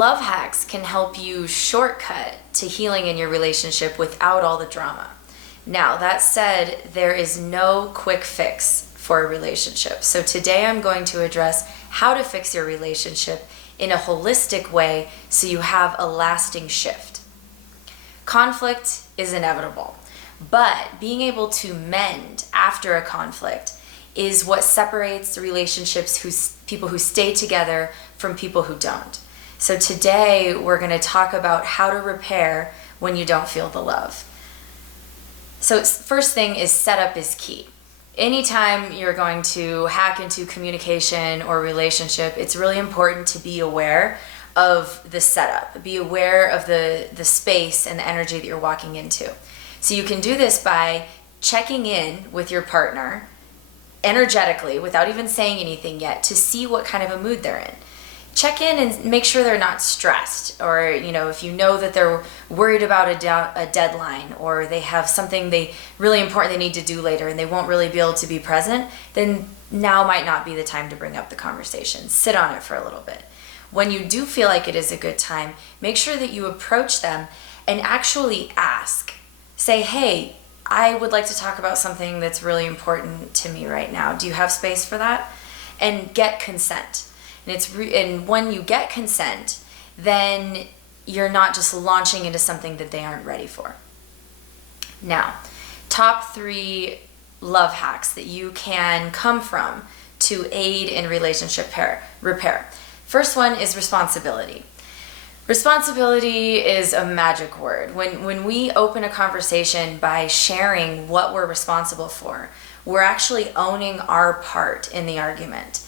love hacks can help you shortcut to healing in your relationship without all the drama. Now, that said, there is no quick fix for a relationship. So today I'm going to address how to fix your relationship in a holistic way so you have a lasting shift. Conflict is inevitable, but being able to mend after a conflict is what separates relationships, people who stay together from people who don't. So today we're going to talk about how to repair when you don't feel the love. So first thing is setup is key. Anytime you're going to hack into communication or relationship, it's really important to be aware of the setup, be aware of the space and the energy that you're walking into. So you can do this by checking in with your partner energetically without even saying anything yet to see what kind of a mood they're in. Check in and make sure they're not stressed, or if you know that they're worried about a deadline, or they have something really important they need to do later and they won't really be able to be present, then now might not be the time to bring up the conversation. Sit on it for a little bit. When you do feel like it is a good time, make sure that you approach them and actually ask. Say, hey, I would like to talk about something that's really important to me right now. Do you have space for that? And get consent. And when you get consent, then you're not just launching into something that they aren't ready for. Now, top 3 love hacks that you can come from to aid in relationship repair. First one is responsibility. Responsibility is a magic word. When we open a conversation by sharing what we're responsible for, we're actually owning our part in the argument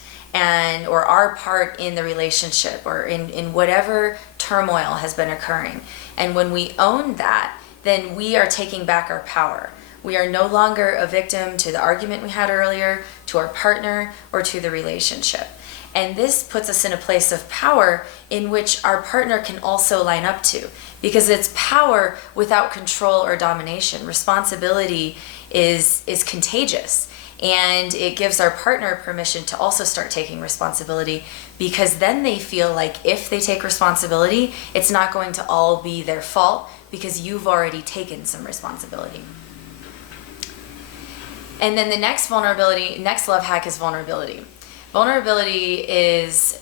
or our part in the relationship or in whatever turmoil has been occurring. And when we own that, then we are taking back our power. We are no longer a victim to the argument we had earlier, to our partner, or to the relationship. And this puts us in a place of power in which our partner can also line up to, because it's power without control or domination. Responsibility is contagious, and it gives our partner permission to also start taking responsibility, because then they feel like if they take responsibility, it's not going to all be their fault because you've already taken some responsibility. And then the next love hack is vulnerability. Vulnerability is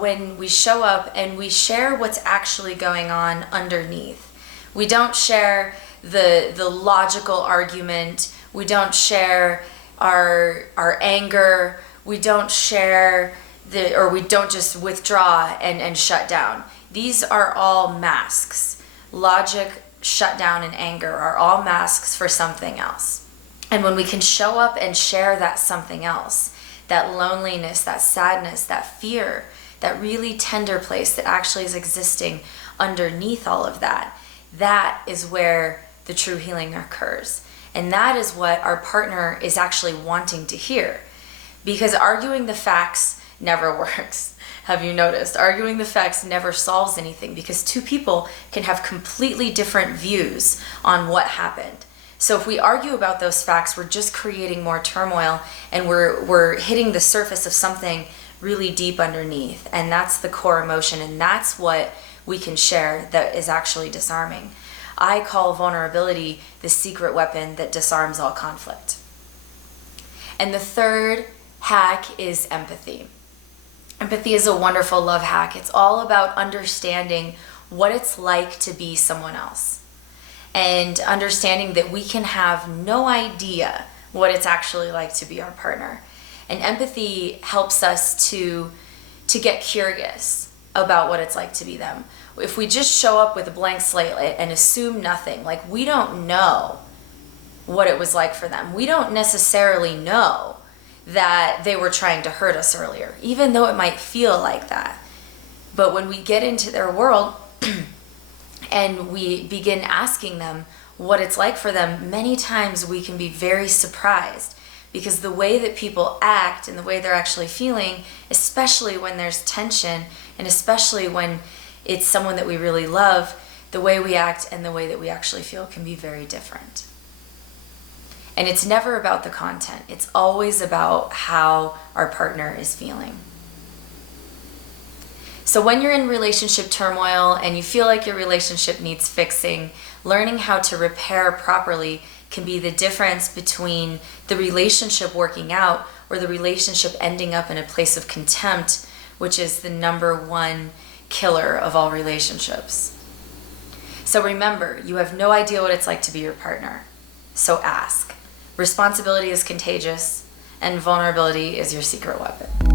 when we show up and we share what's actually going on underneath. We don't share the logical argument. We don't share our anger. We don't share we don't just withdraw and shut down. These are all masks. Logic, shutdown, and anger are all masks for something else. And when we can show up and share that something else, that loneliness, that sadness, that fear, that really tender place that actually is existing underneath all of that, that is where the true healing occurs. And that is what our partner is actually wanting to hear. Because arguing the facts never works. Have you noticed? Arguing the facts never solves anything, because two people can have completely different views on what happened. So if we argue about those facts, we're just creating more turmoil, and we're hitting the surface of something really deep underneath. And that's the core emotion, and that's what we can share that is actually disarming. I call vulnerability the secret weapon that disarms all conflict. And the third hack is empathy. Empathy is a wonderful love hack. It's all about understanding what it's like to be someone else, and understanding that we can have no idea what it's actually like to be our partner. And empathy helps us to get curious about what it's like to be them. If we just show up with a blank slate and assume nothing, like we don't know what it was like for them. We don't necessarily know that they were trying to hurt us earlier, even though it might feel like that. But when we get into their world and we begin asking them what it's like for them, many times we can be very surprised, because the way that people act and the way they're actually feeling, especially when there's tension and especially when it's someone that we really love, the way we act and the way that we actually feel can be very different. And it's never about the content. It's always about how our partner is feeling. So when you're in relationship turmoil and you feel like your relationship needs fixing, learning how to repair properly can be the difference between the relationship working out or the relationship ending up in a place of contempt, which is the number one killer of all relationships. So remember, you have no idea what it's like to be your partner. So ask. Responsibility is contagious, and vulnerability is your secret weapon.